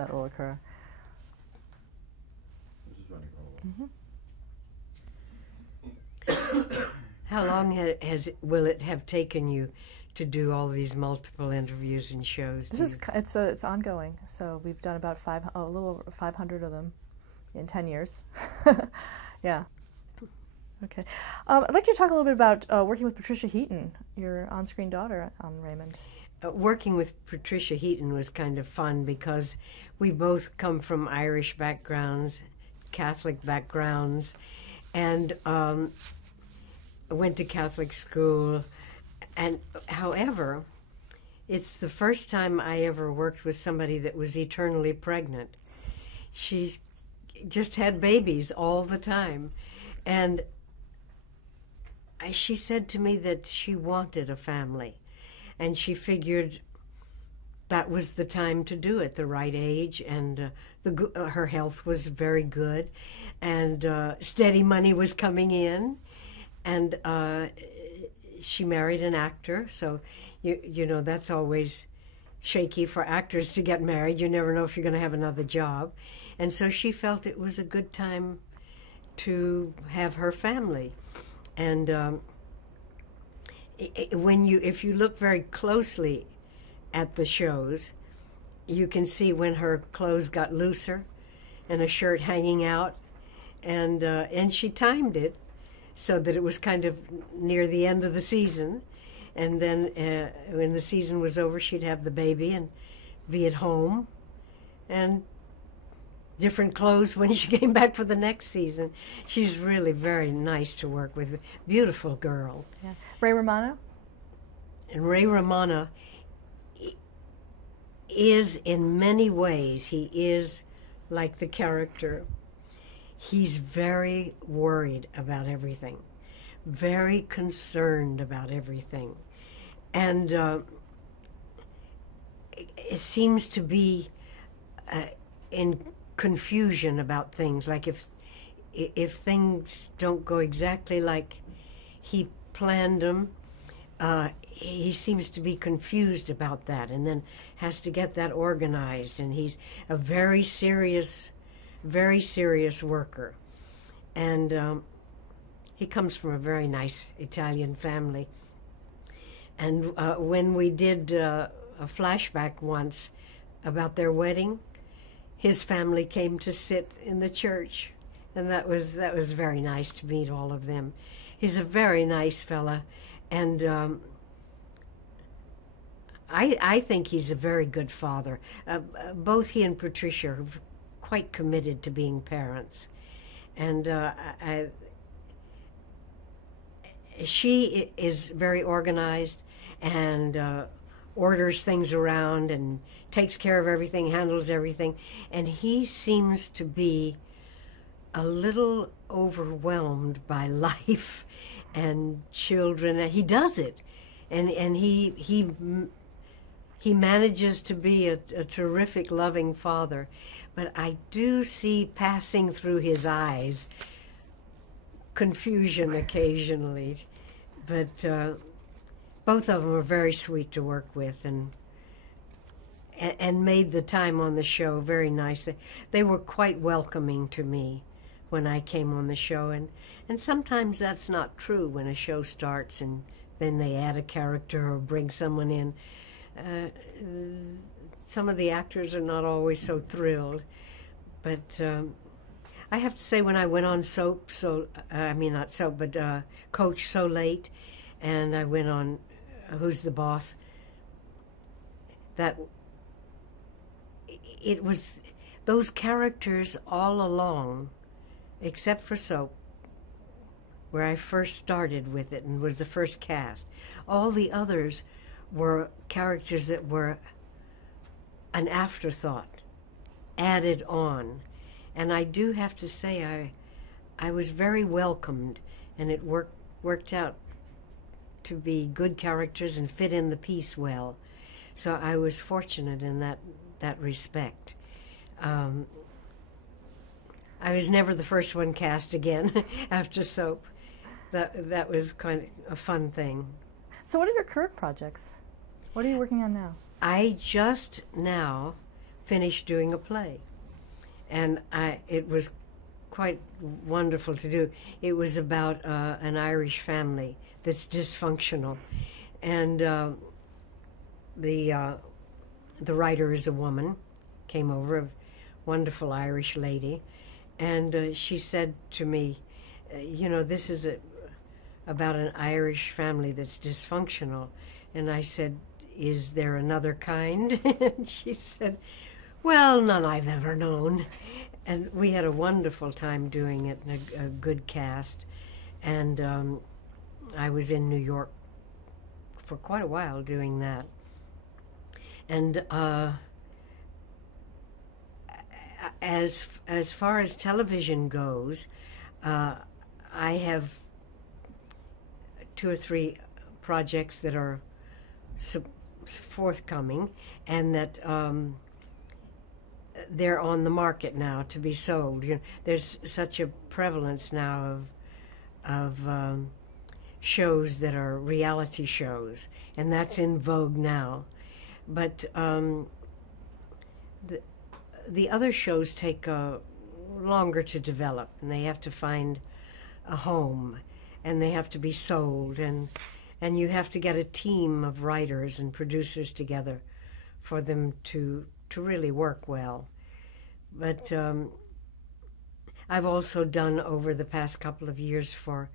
that will occur. How long will it have taken you to do all these multiple interviews and shows? It's ongoing. So we've done about a little over 500 of them in 10 years. Yeah. Okay. I'd like you to talk a little bit about working with Patricia Heaton, your on-screen daughter on Raymond. Working with Patricia Heaton was kind of fun because we both come from Irish backgrounds, Catholic backgrounds, and went to Catholic school. And however, it's the first time I ever worked with somebody that was eternally pregnant. She's just had babies all the time. And she said to me that she wanted a family. And she figured that was the time to do it, the right age. And her health was very good. And steady money was coming in. And she married an actor. So, you know, that's always shaky for actors to get married. You never know if you're going to have another job. And so she felt it was a good time to have her family. And if you look very closely at the shows, you can see when her clothes got looser and a shirt hanging out, and she timed it so that it was kind of near the end of the season. And then when the season was over, she'd have the baby and be at home, and different clothes when she came back for the next season. She's really very nice to work with. Beautiful girl. Yeah. Ray Romano? And Ray Romano is, in many ways, he is like the character. He's very worried about everything, very concerned about everything. And it seems to be in confusion about things, like if things don't go exactly like he planned them, he seems to be confused about that, and then has to get that organized. And he's a very serious worker, and he comes from a very nice Italian family. And when we did a flashback once about their wedding, his family came to sit in the church, and that was very nice to meet all of them. He's a very nice fella, and I think he's a very good father. Both he and Patricia are quite committed to being parents, and she is very organized and orders things around and takes care of everything, handles everything, and he seems to be a little overwhelmed by life and children. He does it, and he manages to be a terrific, loving father. But I do see passing through his eyes confusion occasionally. But both of them are very sweet to work with, and made the time on the show very nice. They were quite welcoming to me when I came on the show, and sometimes that's not true when a show starts and then they add a character or bring someone in. Some of the actors are not always so thrilled, but I have to say, when I went on Coach so late, and I went on Who's the Boss, that it was those characters all along, except for Soap, where I first started with it and was the first cast. All the others were characters that were an afterthought, added on. And I do have to say I was very welcomed, and it worked out to be good characters and fit in the piece well. So I was fortunate in that respect. I was never the first one cast again after Soap. That was kind of a fun thing. So what are your current projects? What are you working on now? I just now finish doing a play. And it was quite wonderful to do. It was about an Irish family that's dysfunctional. And the writer is a woman, came over, a wonderful Irish lady, and she said to me, this is about an Irish family that's dysfunctional. And I said, is there another kind? And she said, well, none I've ever known. And we had a wonderful time doing it, and a good cast. And I was in New York for quite a while doing that. And as far as television goes, I have 2 or 3 projects that are forthcoming, and that they're on the market now to be sold. There's such a prevalence now of shows that are reality shows, and that's in vogue now. But the other shows take longer to develop, and they have to find a home, and they have to be sold, and you have to get a team of writers and producers together for them to really work well. But I've also done, over the past couple of years, for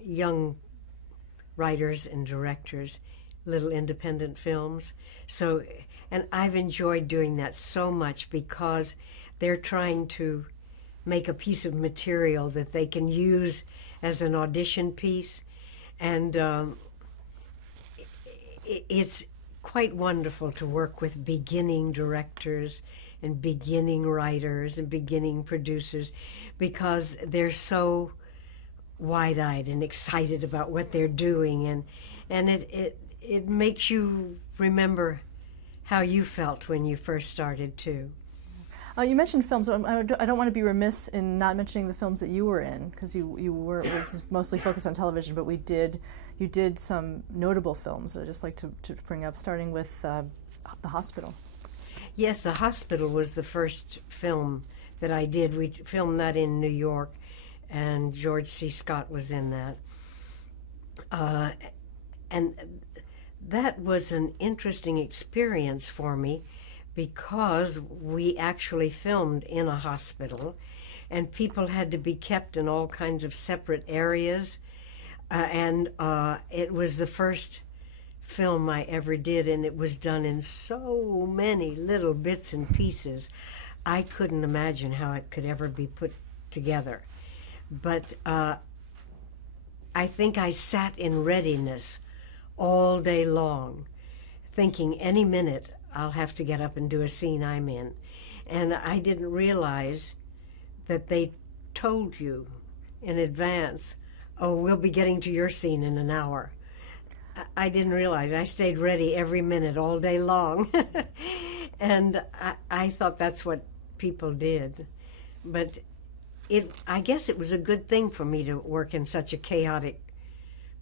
young writers and directors, little independent films. So, and I've enjoyed doing that so much, because they're trying to make a piece of material that they can use as an audition piece. And it's quite wonderful to work with beginning directors and beginning writers and beginning producers, because they're so wide-eyed and excited about what they're doing, and it makes you remember how you felt when you first started too. You mentioned films. I don't want to be remiss in not mentioning the films that you were in, because you were, this is mostly focused on television, but you did some notable films that I'd just like to bring up, starting with The Hospital. Yes, The Hospital was the first film that I did. We filmed that in New York, and George C. Scott was in that. And that was an interesting experience for me, because we actually filmed in a hospital, and people had to be kept in all kinds of separate areas. And it was the first film I ever did, and it was done in so many little bits and pieces. I couldn't imagine how it could ever be put together. But I think I sat in readiness all day long, thinking any minute I'll have to get up and do a scene I'm in. And I didn't realize that they told you in advance, oh, we'll be getting to your scene in an hour. I didn't realize. I stayed ready every minute all day long. And I thought that's what people did. But I guess it was a good thing for me to work in such a chaotic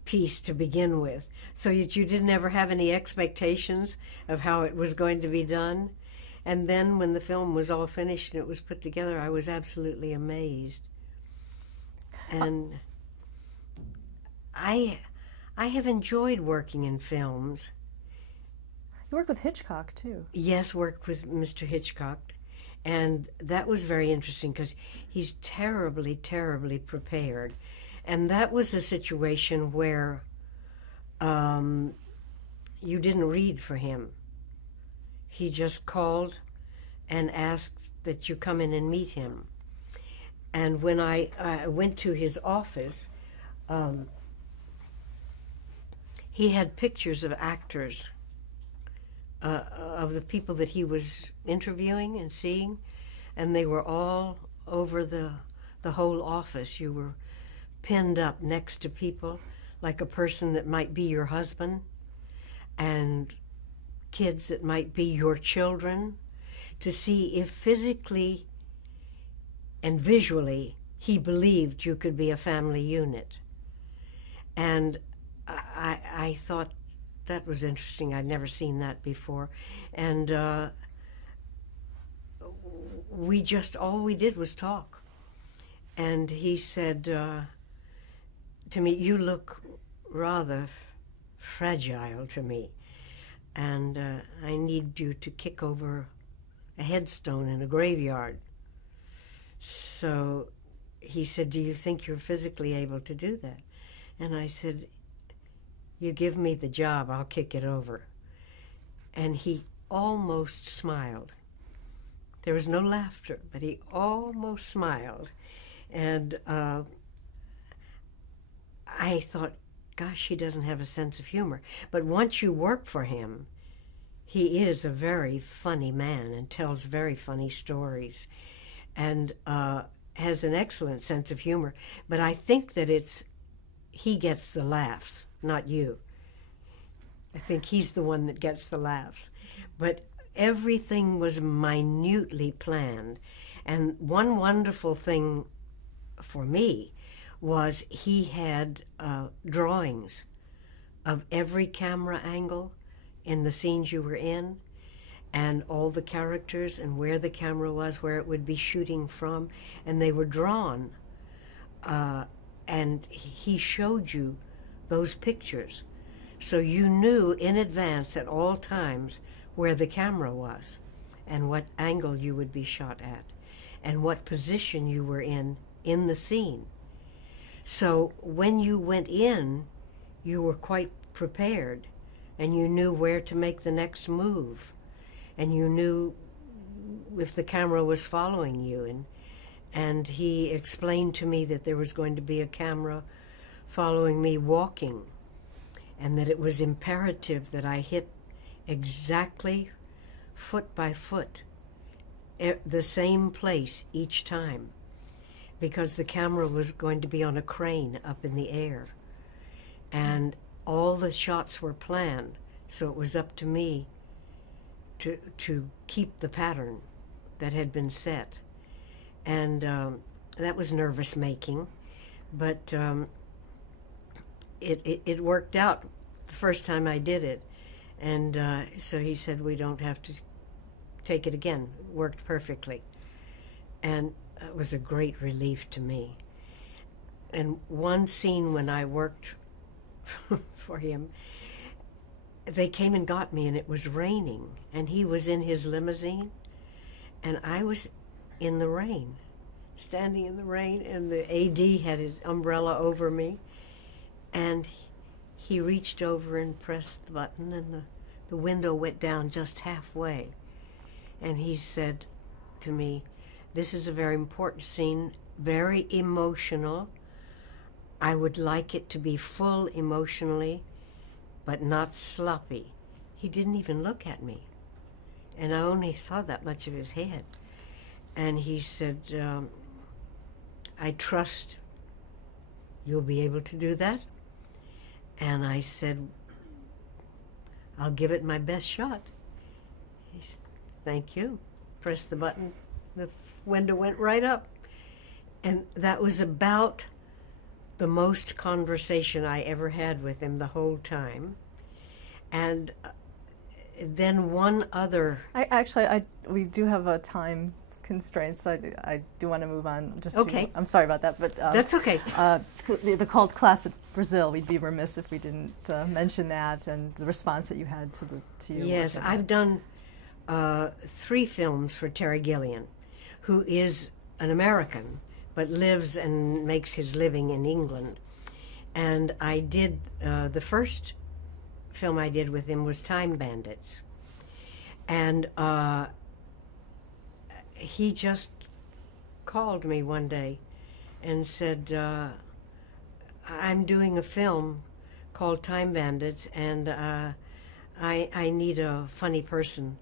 piece to begin with, so that you didn't ever have any expectations of how it was going to be done. And then when the film was all finished and it was put together, I was absolutely amazed. And I have enjoyed working in films. You worked with Hitchcock, too. Yes, worked with Mr. Hitchcock. And that was very interesting, because he's terribly, terribly prepared. And that was a situation where you didn't read for him. He just called and asked that you come in and meet him. And when I went to his office, he had pictures of actors, of the people that he was interviewing and seeing, and they were all over the whole office. You were pinned up next to people, like a person that might be your husband, and kids that might be your children, to see if physically and visually he believed you could be a family unit. And I thought that was interesting. I'd never seen that before. And we just, all we did was talk. And he said to me, "You look rather fragile to me, and I need you to kick over a headstone in a graveyard." So he said, "Do you think you're physically able to do that?" And I said, "You give me the job, I'll kick it over." And he almost smiled. There was no laughter, but he almost smiled. And I thought, gosh, he doesn't have a sense of humor. But once you work for him, he is a very funny man and tells very funny stories and has an excellent sense of humor. But I think that he gets the laughs, not you. I think he's the one that gets the laughs. But everything was minutely planned. And one wonderful thing for me was he had drawings of every camera angle in the scenes you were in, and all the characters and where the camera was, where it would be shooting from, and they were drawn. And he showed you those pictures. So you knew in advance at all times where the camera was and what angle you would be shot at and what position you were in the scene. So when you went in, you were quite prepared and you knew where to make the next move and you knew if the camera was following you. And he explained to me that there was going to be a camera following me walking and that it was imperative that I hit exactly foot by foot the same place each time because the camera was going to be on a crane up in the air. And all the shots were planned, so it was up to me to keep the pattern that had been set. And that was nervous-making, but it worked out the first time I did it. And so he said, "We don't have to take it again." It worked perfectly. And it was a great relief to me. And one scene when I worked for him, they came and got me, and it was raining. And he was in his limousine, and I was in the rain, standing in the rain, and the AD had his umbrella over me. And he reached over and pressed the button, and the window went down just halfway. And he said to me, "This is a very important scene, very emotional. I would like it to be full emotionally, but not sloppy." He didn't even look at me, and I only saw that much of his head. And he said, "I trust you'll be able to do that." And I said, "I'll give it my best shot." He said, "Thank you." Pressed the button, the window went right up. And that was about the most conversation I ever had with him the whole time. And then one other... we do have a time constraint, so I do want to move on. Okay. I'm sorry about that, but that's okay. The cult class at Brazil. We'd be remiss if we didn't mention that and the response that you had to your Yes, work. I've done 3 films for Terry Gilliam, who is an American but lives and makes his living in England. And I did the first film I did with him was Time Bandits, and he just called me one day and said, "I'm doing a film called Time Bandits, and I need a funny person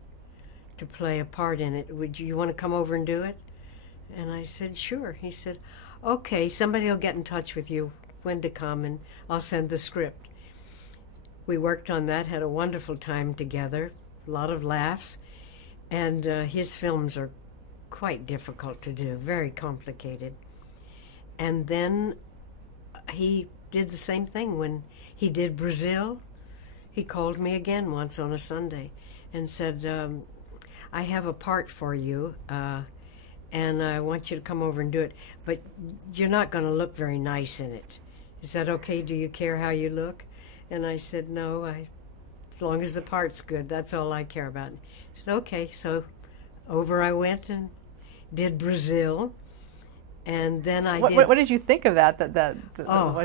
to play a part in it. Would you want to come over and do it?" And I said, "Sure." He said, "Okay, somebody will get in touch with you when to come, and I'll send the script." We worked on that, had a wonderful time together, a lot of laughs, and his films are quite difficult to do, very complicated. And then he did the same thing when he did Brazil. he called me again once on a Sunday and said, I have a part for you, and I want you to come over and do it, but you're not going to look very nice in it. Is that okay? Do you care how you look? And I said, no, as long as the part's good, that's all I care about. He said, okay. So over I went and did Brazil. And then What did you think of that?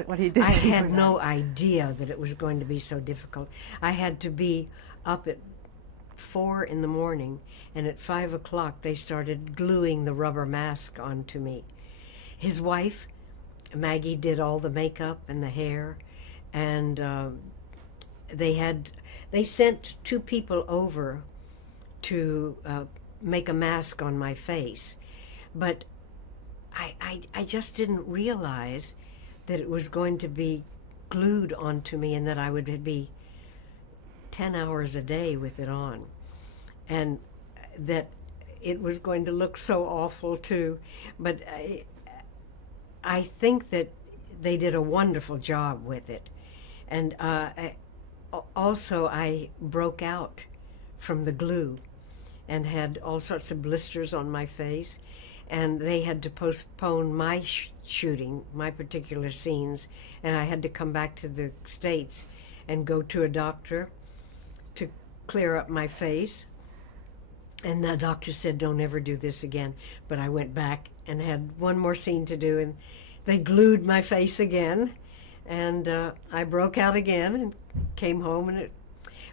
What he did? I had no idea that it was going to be so difficult. I had to be up at 4 in the morning, and at 5 o'clock they started gluing the rubber mask onto me. His wife, Maggie, did all the makeup and the hair, and they sent 2 people over to make a mask on my face, but I just didn't realize that it was going to be glued onto me and that I would be 10 hours a day with it on, and that it was going to look so awful too. But I think that they did a wonderful job with it. And also I broke out from the glue and had all sorts of blisters on my face, and they had to postpone my shooting, my particular scenes, and I had to come back to the States and go to a doctor to clear up my face. And the doctor said, don't ever do this again. But I went back and had one more scene to do, and they glued my face again, and I broke out again and came home.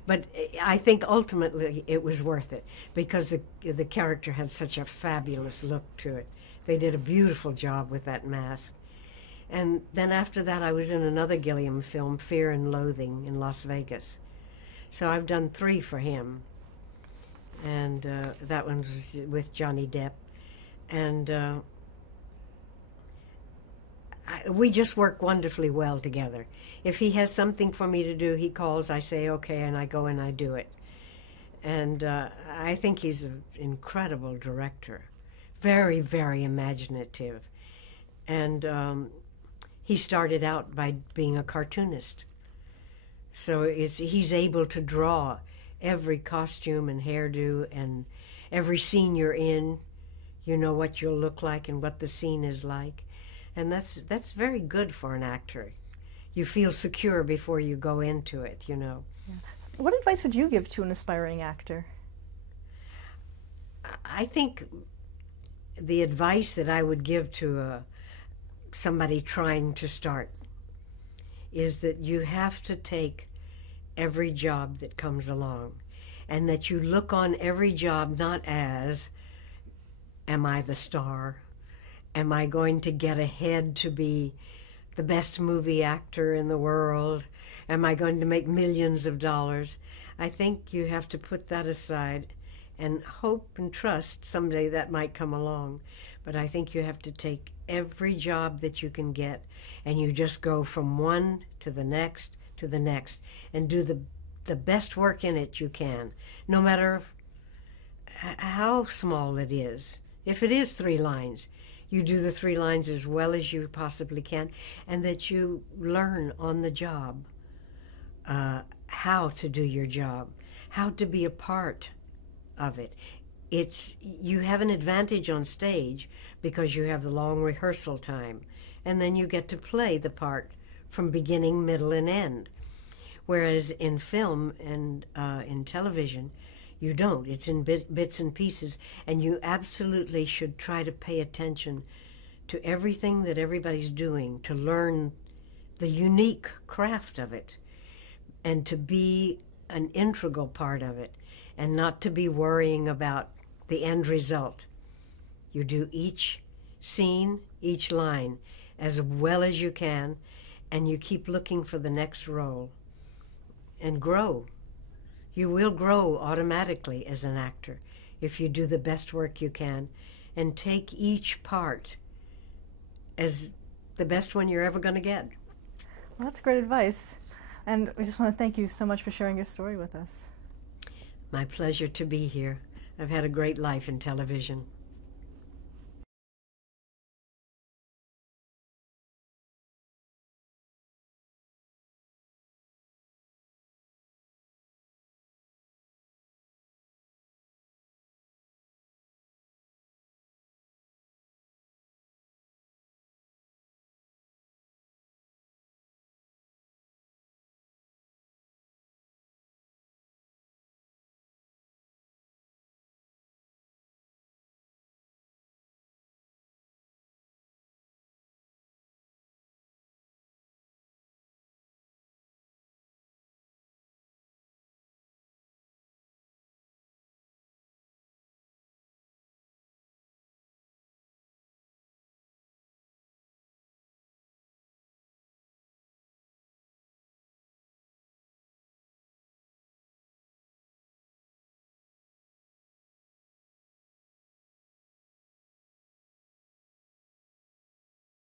But I think ultimately it was worth it, because the character had such a fabulous look to it. They did a beautiful job with that mask. And then after that, I was in another Gilliam film, Fear and Loathing, in Las Vegas. So I've done 3 for him. And that one was with Johnny Depp. And we just work wonderfully well together. If he has something for me to do, he calls, I say okay, and I go and I do it. And I think he's an incredible director. Very, very imaginative. And he started out by being a cartoonist. So he's able to draw every costume and hairdo, and every scene you're in, you know what you'll look like and what the scene is like. And that's very good for an actor. You feel secure before you go into it, you know. Yeah. What advice would you give to an aspiring actor? I think the advice that I would give to somebody trying to start is that you have to take every job that comes along, and that you look on every job not as, am I the star? Am I going to get ahead to be the best movie actor in the world? Am I going to make millions of dollars? I think you have to put that aside and hope and trust someday that might come along. But I think you have to take every job that you can get, and you just go from one to the next to the next, and do the best work in it you can, no matter how small it is. If it is 3 lines, you do the 3 lines as well as you possibly can, and that you learn on the job how to do your job, how to be a part of it. You have an advantage on stage because you have the long rehearsal time, and then you get to play the part from beginning, middle, and end. Whereas in film and in television, you don't. It's in bits and pieces, and you absolutely should try to pay attention to everything that everybody's doing, to learn the unique craft of it, and to be an integral part of it, and not to be worrying about the end result. You do each scene, each line, as well as you can, and you keep looking for the next role, and grow. You will grow automatically as an actor if you do the best work you can, and take each part as the best one you're ever going to get. Well, that's great advice. And we just want to thank you so much for sharing your story with us. My pleasure to be here. I've had a great life in television.